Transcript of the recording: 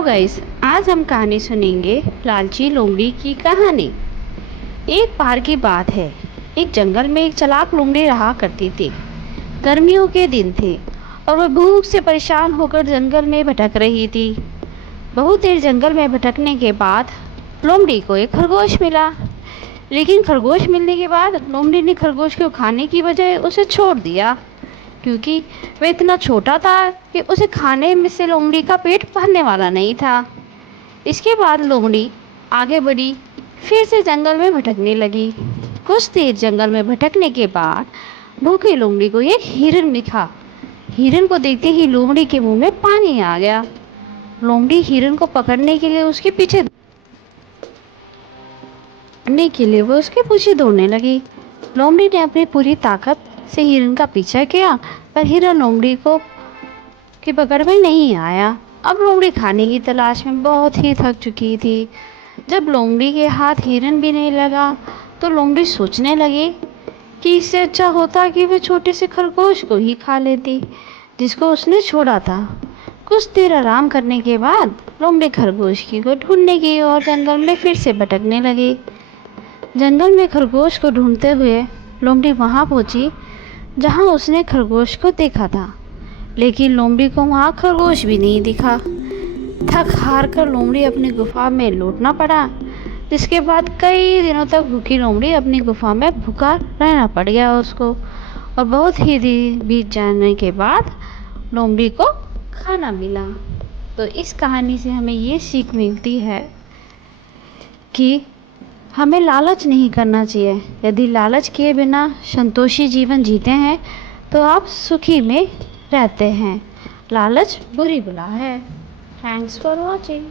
Hello guys, आज हम कहानी सुनेंगे लालची लोमड़ी की कहानी। एक बार की बात है, एक जंगल में एक चालाक लोमड़ी रहा करती थी। गर्मियों के दिन थे और वह भूख से परेशान होकर जंगल में भटक रही थी। बहुत देर जंगल में भटकने के बाद लोमड़ी को एक खरगोश मिला। लेकिन खरगोश मिलने के बाद लोमड़ी ने खरगोश को खाने की बजाय उसे छोड़ दिया, क्योंकि वह इतना छोटा था कि उसे खाने में से लोमड़ी का पेट भरने वाला नहीं था। इसके बाद लोमड़ी आगे बढ़ी, फिर से जंगल में भटकने लगी। कुछ देर जंगल में भटकने के बाद भूखे लोमड़ी को एक हिरन दिखा। हिरन को देखते ही लोमड़ी के मुंह में पानी आ गया। लोमड़ी हिरन को पकड़ने के लिए उसके पीछे दौड़ने लगी। लोमड़ी ने अपनी पूरी ताकत से हिरन का पीछा किया, पर हिरन लोमड़ी को की पकड़ में नहीं आया। अब लोमड़ी खाने की तलाश में बहुत ही थक चुकी थी। जब लोमड़ी के हाथ हिरन भी नहीं लगा तो लोमड़ी सोचने लगी कि इससे अच्छा होता कि वह छोटे से खरगोश को ही खा लेती, जिसको उसने छोड़ा था। कुछ देर आराम करने के बाद लोमड़ी खरगोश की को ढूंढने की और जंगल में फिर से भटकने लगी। जंगल में खरगोश को ढूंढते हुए लोमड़ी वहां पहुंची जहां उसने खरगोश को देखा था, लेकिन लोमड़ी को वहां खरगोश भी नहीं दिखा। थक हार कर लोमड़ी अपनी गुफा में लौटना पड़ा, जिसके बाद कई दिनों तक भूखी लोमड़ी अपनी गुफा में भूखा रहना पड़ गया उसको। और बहुत ही दिन बीत जाने के बाद लोमड़ी को खाना मिला। तो इस कहानी से हमें ये सीख मिलती है कि हमें लालच नहीं करना चाहिए। यदि लालच किए बिना संतोषी जीवन जीते हैं तो आप सुखी में रहते हैं। लालच बुरी बला है। Thanks for watching.